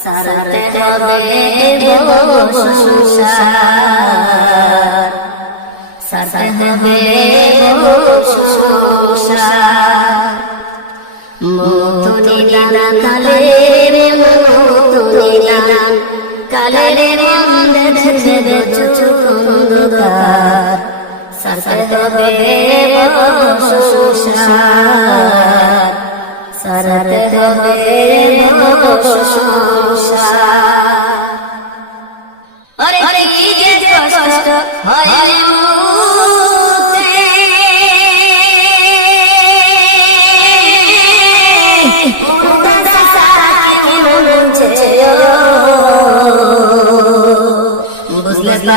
সারাতে হবে সংসার সারাতে হবে সংসার মতনে দাদা কালে রে মতনে দান কালে রে মন দেবে চুন্দকার হবে সংসার সারাতে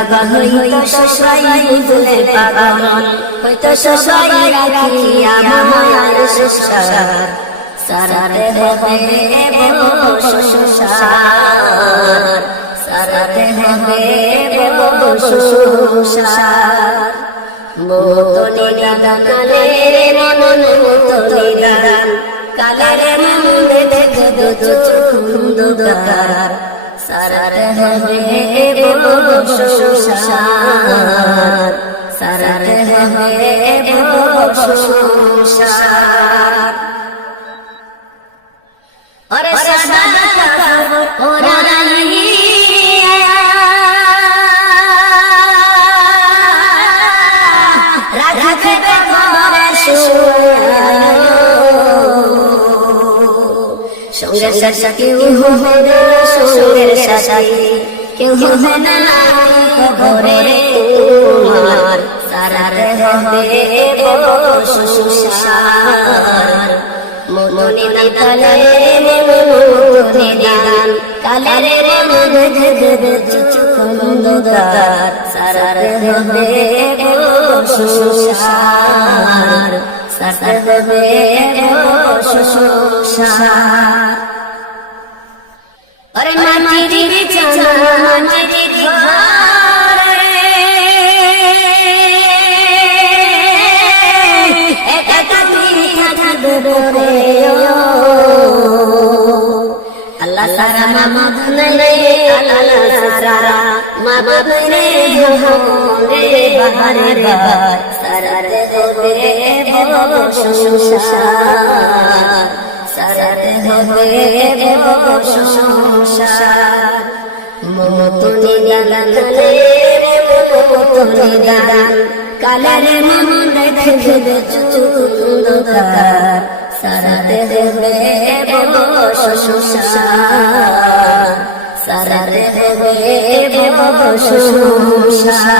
পাগল হইতো শশাই বুঝলে পাগল হইতো শশাই রাখি আমার শশার সারাতে হবে সংসার সারাতে হবে সংসার মোতনে দাদা কালে মনন মোতনে দাদান কালে মনে দেখে দো চুন্দর সারাতে হবে সংসার সারাতে হবে সঙ্গের সাথে কেউ হবে না সঙ্গের সাথে কেউ হবে না ঘরে তোমার। সারাতে হবে সংসার মনে না কালে মনে দান কালে রে মনে হবে সংসার সাথে হবে অরে মাটির চানা মাটির আল্লাহ সারা মামা ধনলে আল্লাহ সারা মামা ধরে হরে বাহারে বাহার সারাতে হবে ভব সংসার সারাতে হবে ভব সংসার মতনি গান মতনি গান। কালারে মন দেখে চুন্দর সারাতে হবে ভব সংসার সারাতে হবে ভব সংসার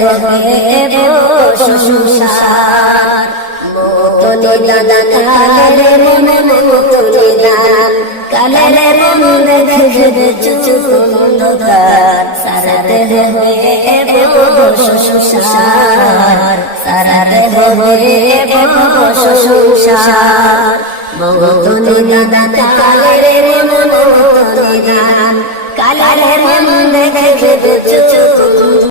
হবে সংসার। মোতনে দাদা কালে মনে মোতনে দান। কালে মনে দেখবে সারারে হবে সংসার। সারারে হবে সংসার। মোতনে দাদা কালে মনে মোতনে দান। কালে মনে দেখবে